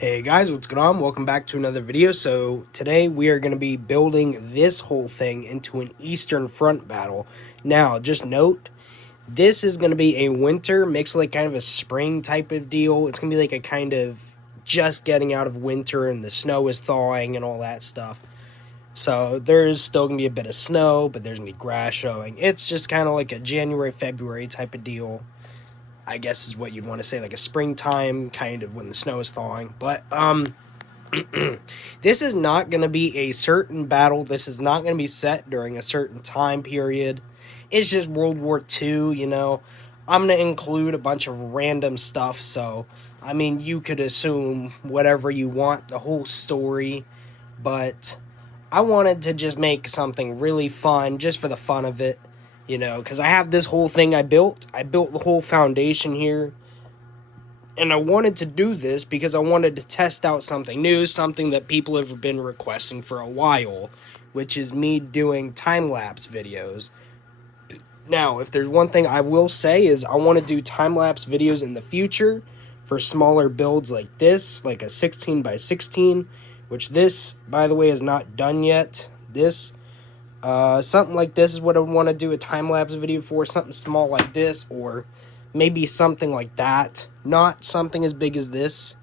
Hey guys, what's going on? Welcome back to another video. So today we are going to be building this whole thing into an Eastern Front battle. Now, just note, this is going to be a winter mixed like kind of a spring type of deal. It's going to be like a kind of just getting out of winter and the snow is thawing and all that stuff. So there's still going to be a bit of snow, but there's going to be grass showing. It's just kind of like a January, February type of deal. I guess is what you'd want to say, like a springtime kind of when the snow is thawing. But this is not going to be a certain battle. This is not going to be set during a certain time period. It's just World War II, you know. I'm going to include a bunch of random stuff, so I mean, you could assume whatever you want, the whole story, but I wanted to just make something really fun just for the fun of it, you know, because I have this whole thing I built. I built the whole foundation here, and I wanted to do this because I wanted to test out something new, something that people have been requesting for a while, which is me doing time-lapse videos. Now, if there's one thing I will say is I want to do time-lapse videos in the future for smaller builds like this, like a 16 by 16, which this, by the way, is not done yet. This, something like this is what I want to do a time-lapse video for, something small like this, or maybe something like that. Not something as big as this,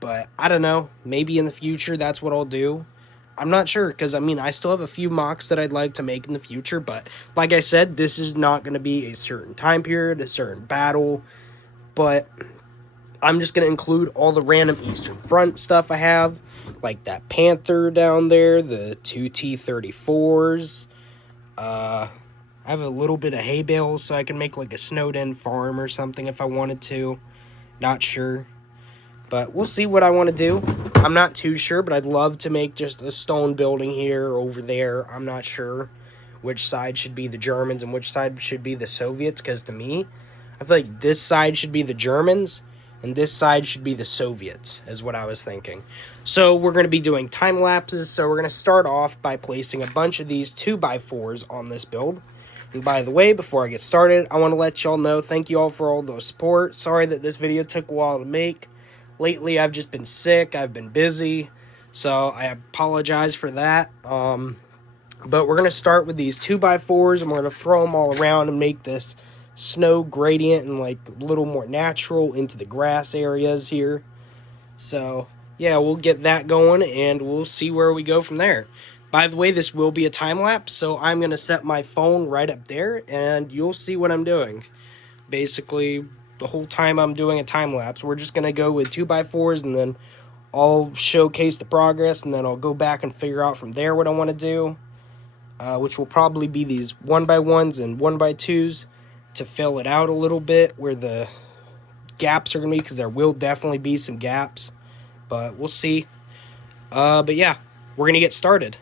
but I don't know. Maybe in the future that's what I'll do. I'm not sure, because I mean, I still have a few mocks that I'd like to make in the future, but like I said, this is not going to be a certain time period, a certain battle, but I'm just going to include all the random Eastern Front stuff I have, like that Panther down there, the two T-34s. I have a little bit of hay bales, so I can make like a snowed-in farm or something if I wanted to. Not sure. But we'll see what I want to do. I'm not too sure, but I'd love to make just a stone building here or over there. I'm not sure which side should be the Germans and which side should be the Soviets, because to me, I feel like this side should be the Germans and this side should be the Soviets, is what I was thinking. So we're going to be doing time lapses, so we're going to start off by placing a bunch of these 2x4s on this build. And by the way, before I get started, I want to let y'all know, thank you all for all the support. Sorry that this video took a while to make. Lately, I've just been sick. I've been busy, so I apologize for that. But we're going to start with these 2x4s, and we're going to throw them all around and make this snow gradient and like a little more natural into the grass areas here. So, yeah, we'll get that going, and we'll see where we go from there. By the way, this will be a time-lapse, so I'm going to set my phone right up there, and you'll see what I'm doing. Basically, the whole time I'm doing a time-lapse, we're just going to go with 2x4s, and then I'll showcase the progress, and then I'll go back and figure out from there what I want to do, which will probably be these 1x1s and 1x2s to fill it out a little bit where the gaps are going to be, because there will definitely be some gaps, but we'll see. But yeah, we're going to get started.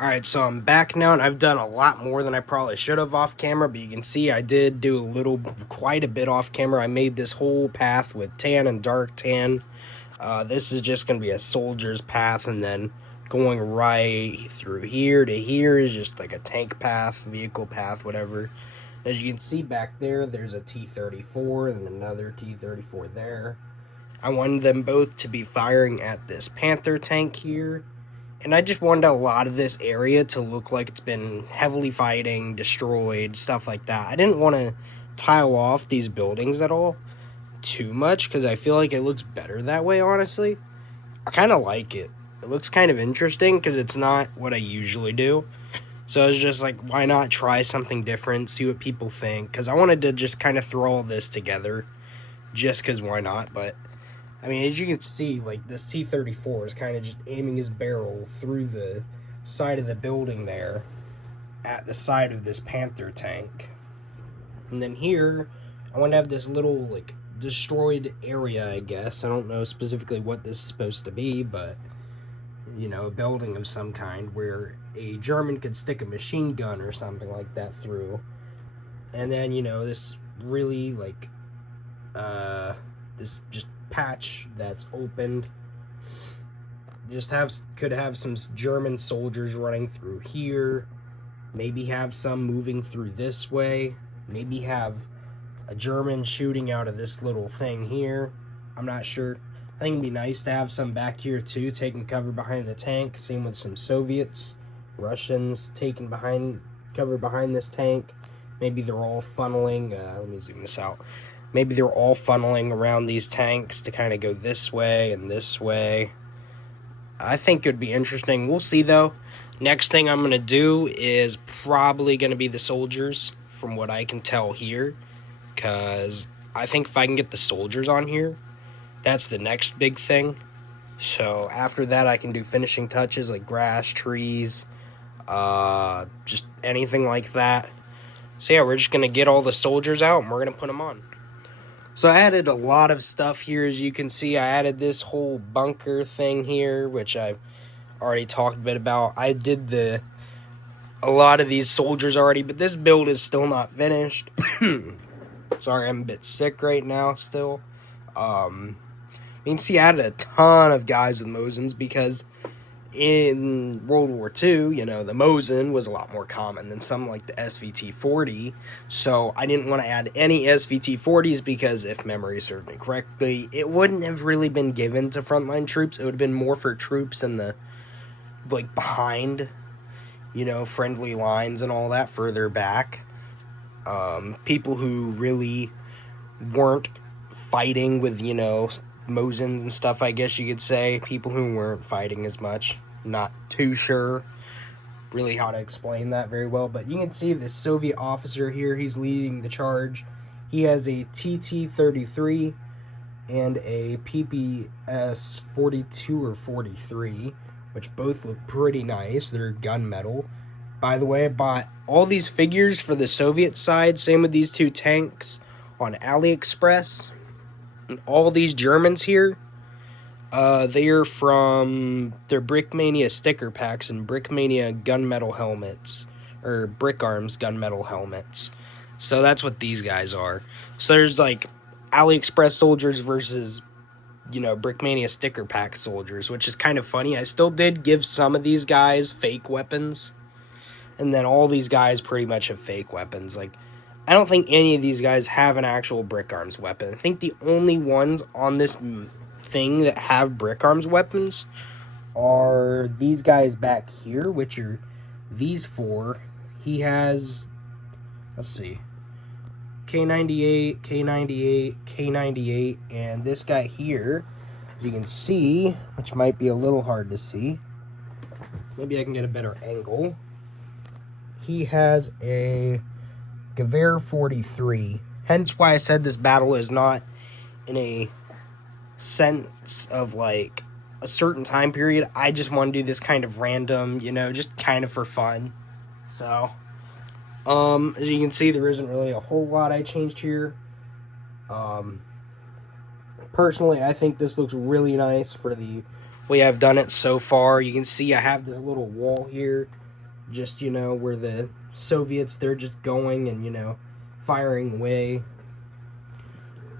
Alright, so I'm back now, and I've done a lot more than I probably should have off camera, but you can see I did do quite a bit off camera. I made this whole path with tan and dark tan. This is just going to be a soldier's path, and then going right through here to here is just like a tank path, vehicle path, whatever. As you can see back there, there's a T-34 and another T-34 there. I wanted them both to be firing at this Panther tank here. And I just wanted a lot of this area to look like it's been heavily fighting, destroyed, stuff like that. I didn't want to tile off these buildings at all too much, because I feel like it looks better that way, honestly. I kind of like it. It looks kind of interesting, because it's not what I usually do. So it's just like, why not try something different, see what people think, because I wanted to just kind of throw all this together, just because why not, but I mean, as you can see, like, this T-34 is kind of just aiming his barrel through the side of the building there at the side of this Panther tank. And then here, I want to have this little, like, destroyed area, I guess. I don't know specifically what this is supposed to be, but, you know, a building of some kind where a German could stick a machine gun or something like that through. And then, you know, this really, like, this just patch that's opened. Could have some German soldiers running through here. Maybe have some moving through this way. Maybe have a German shooting out of this little thing here. I'm not sure. I think it'd be nice to have some back here too, taking cover behind the tank. Same with some Soviets, Russians taking cover behind this tank. Maybe they're all funneling. Let me zoom this out. Maybe they're all funneling around these tanks to kind of go this way and this way. I think it would be interesting. We'll see, though. Next thing I'm going to do is probably going to be the soldiers, from what I can tell here. Because I think if I can get the soldiers on here, that's the next big thing. So after that, I can do finishing touches like grass, trees, just anything like that. So yeah, we're just going to get all the soldiers out and we're going to put them on. So I added a lot of stuff here, as you can see. I added this whole bunker thing here, which I've already talked a bit about. I did a lot of these soldiers already, but this build is still not finished. Sorry, I'm a bit sick right now still. You can see I added a ton of guys with Mosins because in World War II, you know, the Mosin was a lot more common than something like the SVT-40. So I didn't want to add any SVT-40s because, if memory serves me correctly, it wouldn't have really been given to frontline troops. It would have been more for troops in the, like, behind, you know, friendly lines and all that, further back. People who really weren't fighting with, you know, Mosins and stuff, I guess you could say. People who weren't fighting as much. Not too sure really how to explain that very well, but you can see this Soviet officer here. He's leading the charge. He has a TT-33 and a PPS-42 or 43, which both look pretty nice. They're gunmetal. By the way, I bought all these figures for the Soviet side. Same with these two tanks on AliExpress. And all these Germans here, they're Brickmania sticker packs and Brickmania gunmetal helmets, or Brick Arms gunmetal helmets. So that's what these guys are. So there's like AliExpress soldiers versus, you know, Brickmania sticker pack soldiers, which is kind of funny. I still did give some of these guys fake weapons, and then all these guys pretty much have fake weapons. Like, I don't think any of these guys have an actual Brick Arms weapon. I think the only ones on this thing that have Brick Arms weapons are these guys back here, which are these four. He has, let's see, K98, K98, K98, and this guy here, as you can see, which might be a little hard to see. Maybe I can get a better angle. He has a Gewehr 43. Hence why I said this battle is not in a sense of like a certain time period. I just want to do this kind of random, you know, just kind of for fun. So, as you can see, there isn't really a whole lot I changed here. Personally, I think this looks really nice for the way I've done it so far. You can see I have this little wall here, just, you know, where the Soviets, they're just going and, you know, firing away.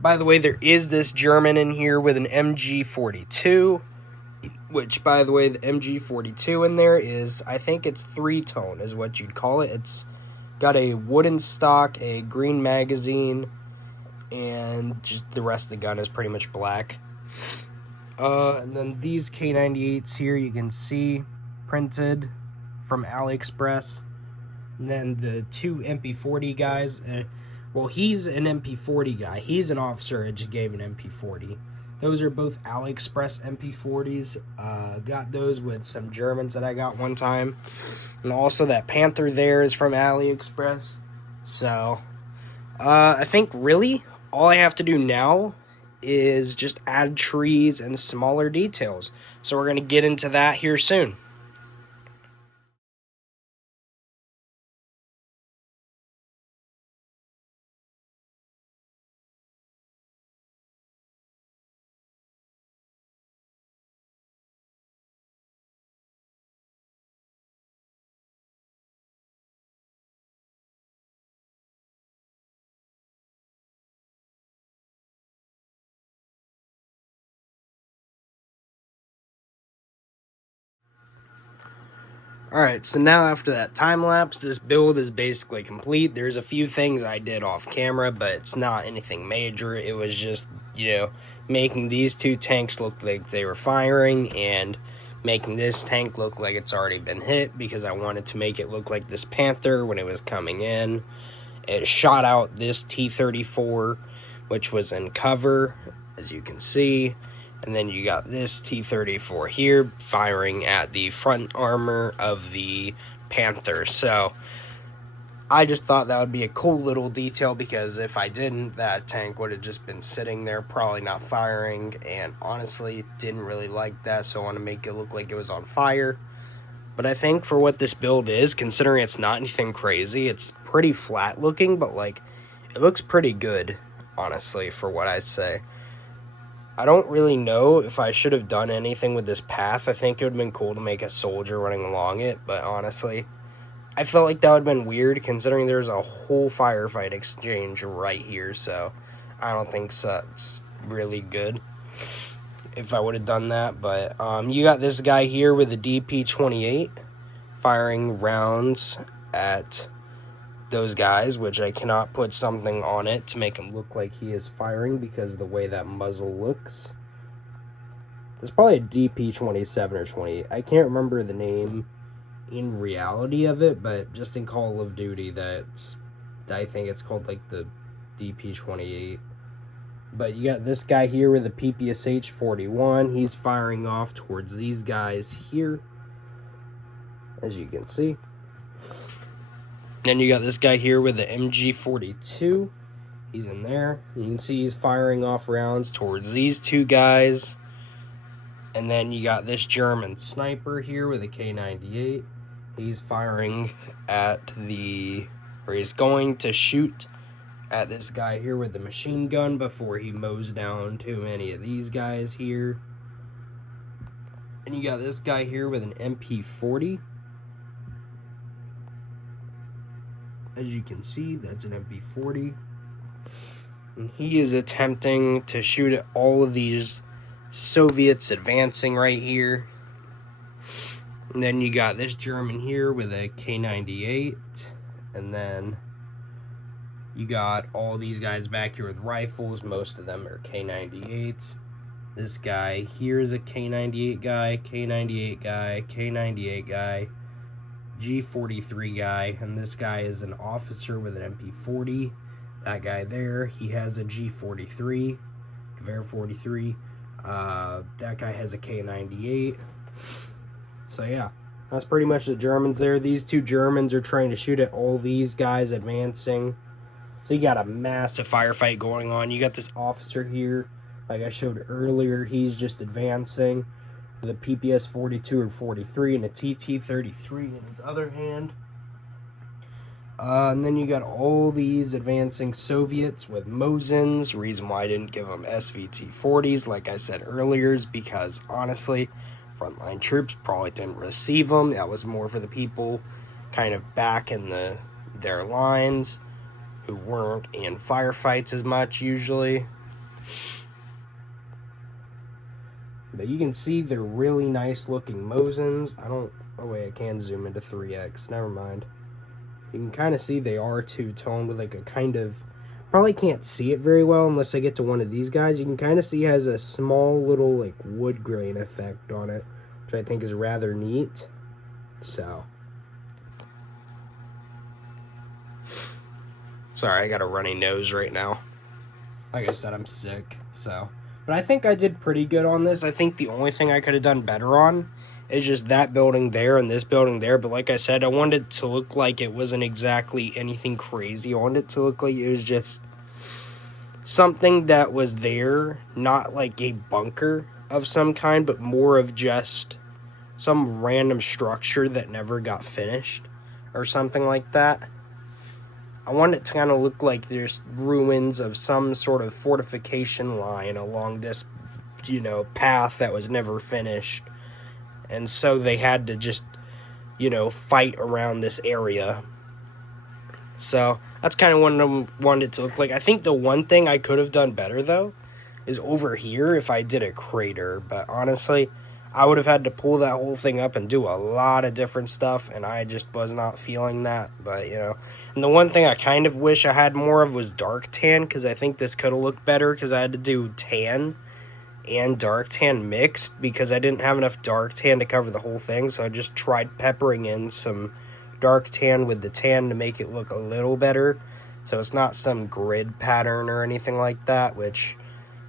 By the way, there is this German in here with an MG42, which, by the way, the MG42 in there is, I think it's 3-tone is what you'd call it. It's got a wooden stock, a green magazine, and just the rest of the gun is pretty much black. And then these K98s here, you can see printed from AliExpress. And then the two MP40 guys, well, he's an MP40 guy. He's an officer. I just gave an MP40. Those are both AliExpress MP40s. Got those with some Germans that I got one time. And also that Panther there is from AliExpress. So, I think really all I have to do now is just add trees and smaller details. So we're going to get into that here soon. Alright, so now after that time lapse, this build is basically complete. There's a few things I did off camera, but it's not anything major. It was just, making these two tanks look like they were firing and making this tank look like it's already been hit because I wanted to make it look like this Panther when it was coming in. It shot out this T-34, which was in cover, as you can see. And then you got this T-34 here firing at the front armor of the Panther. So I just thought that would be a cool little detail, because if I didn't, that tank would have just been sitting there, probably not firing. And honestly, didn't really like that, so I want to make it look like it was on fire. But I think for what this build is, considering it's not anything crazy, it's pretty flat looking, but like, it looks pretty good, honestly, for what I'd say. I don't really know if I should have done anything with this path. I think it would have been cool to make a soldier running along it, but honestly, I felt like that would have been weird considering there's a whole firefight exchange right here, so I don't think that's really good if I would have done that. But you got this guy here with a DP-28 firing rounds at those guys, which I cannot put something on it to make him look like he is firing because of the way that muzzle looks. It's probably a DP-27 or 28. I can't remember the name in reality of it, but just in Call of Duty, I think it's called like the DP-28. But you got this guy here with a PPSH-41. He's firing off towards these guys here, as you can see. Then you got this guy here with the MG42. He's in there. You can see he's firing off rounds towards these two guys. And then you got this German sniper here with a K98. He's firing at he's going to shoot at this guy here with the machine gun before he mows down too many of these guys here. And you got this guy here with an MP40. As you can see, that's an MP40. And he is attempting to shoot at all of these Soviets advancing right here. And then you got this German here with a K98. And then you got all these guys back here with rifles. Most of them are K98s. This guy here is a K98 guy, K98 guy, K98 guy, G43 guy, and this guy is an officer with an MP40. That guy there, he has a G43, Gewehr 43. That guy has a K98. So yeah, that's pretty much the Germans there. These two Germans are trying to shoot at all these guys advancing. So you got a massive firefight going on. You got this officer here, like I showed earlier, he's just advancing with a PPS 42 or 43 and a TT-33 in his other hand. And then you got all these advancing Soviets with Mosins. Reason why I didn't give them SVT-40s, like I said earlier, is because honestly, frontline troops probably didn't receive them. That was more for the people kind of back in their lines who weren't in firefights as much usually. But you can see they're really nice looking Mosins. Oh wait, I can zoom into 3x, never mind. You can kind of see they are two-toned with like a kind of, probably can't see it very well unless I get to one of these guys. You can kind of see it has a small little like wood grain effect on it, which I think is rather neat. So, sorry, I got a runny nose right now. Like I said, I'm sick, so. But I think I did pretty good on this. I think the only thing I could have done better on is just that building there and this building there. But like I said, I wanted it to look like it wasn't exactly anything crazy. I wanted it to look like it was just something that was there, not like a bunker of some kind, but more of just some random structure that never got finished or something like that. I want it to kind of look like there's ruins of some sort of fortification line along this, path that was never finished. And so they had to just, fight around this area. So that's kind of what I wanted it to look like. I think the one thing I could have done better, though, is over here if I did a crater. But honestly, I would have had to pull that whole thing up and do a lot of different stuff, and I just was not feeling that. But, you know, and the one thing I kind of wish I had more of was dark tan, because I think this could have looked better, because I had to do tan and dark tan mixed, because I didn't have enough dark tan to cover the whole thing. So I just tried peppering in some dark tan with the tan to make it look a little better, so it's not some grid pattern or anything like that, which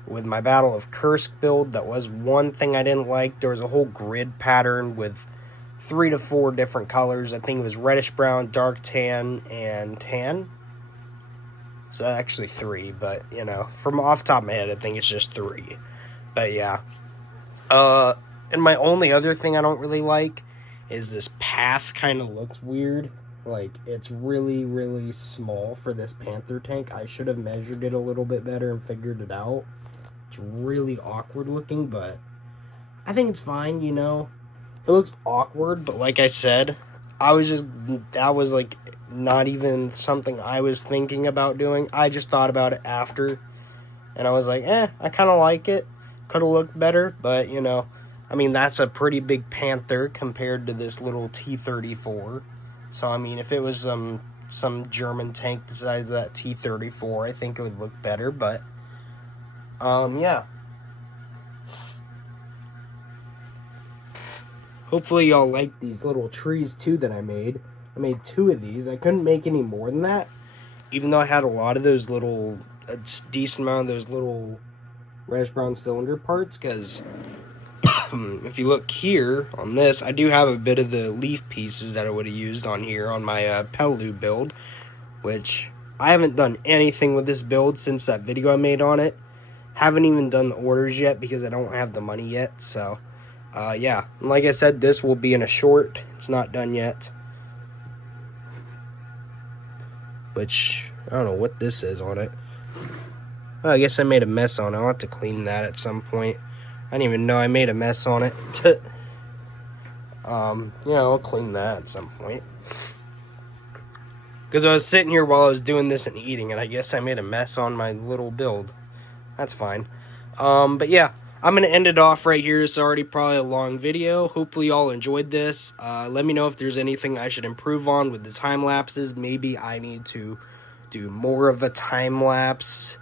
with my Battle of Kursk build, that was one thing I didn't like. There was a whole grid pattern with 3 to 4 different colors. I think it was reddish brown, dark tan, and tan. So actually 3, but, you know, from off the top of my head, I think it's just 3. But yeah. And my only other thing I don't really like is this path kind of looks weird. Like, it's really, really small for this Panther tank. I should have measured it a little bit better and figured it out. It's really awkward looking, but I think it's fine, you know. It looks awkward, but like I said, that was like not even something I was thinking about doing. I just thought about it after, and I was like, I kind of like it. Could have looked better, but, you know, I mean, that's a pretty big Panther compared to this little T-34. So, I mean, if it was some German tank the size of that T-34, I think it would look better, but yeah. Hopefully y'all like these little trees too that I made. I made 2 of these. I couldn't make any more than that, even though I had a lot of those little, a decent amount of those little reddish brown cylinder parts, because if you look here on this, I do have a bit of the leaf pieces that I would have used on here on my Pelu build, which I haven't done anything with this build since that video I made on it. Haven't even done the orders yet because I don't have the money yet. So, yeah. And like I said, this will be in a short. It's not done yet. Which, I don't know what this is on it. Oh, I guess I made a mess on it. I'll have to clean that at some point. I didn't even know I made a mess on it. Yeah, I'll clean that at some point. Because I was sitting here while I was doing this and eating, and I guess I made a mess on my little build. That's fine. But yeah, I'm going to end it off right here. It's already probably a long video. Hopefully y'all enjoyed this. Let me know if there's anything I should improve on with the time lapses. Maybe I need to do more of a time lapse.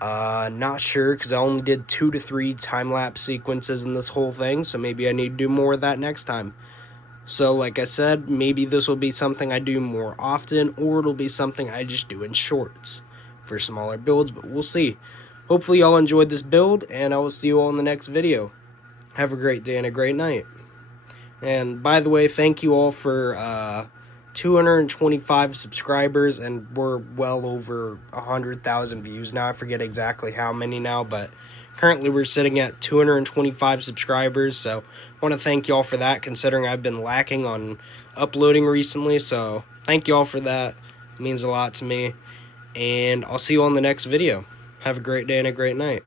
Not sure, because I only did 2 to 3 time-lapse sequences in this whole thing, so maybe I need to do more of that next time. So, like I said, maybe this will be something I do more often, or it'll be something I just do in shorts for smaller builds, but we'll see. Hopefully y'all enjoyed this build, and I will see you all in the next video. Have a great day and a great night. And, by the way, thank you all for, 225 subscribers, and we're well over 100,000 views now. I forget exactly how many now, but currently we're sitting at 225 subscribers, so I want to thank y'all for that, considering I've been lacking on uploading recently. So thank y'all for that. It means a lot to me, and I'll see you on the next video. Have a great day and a great night.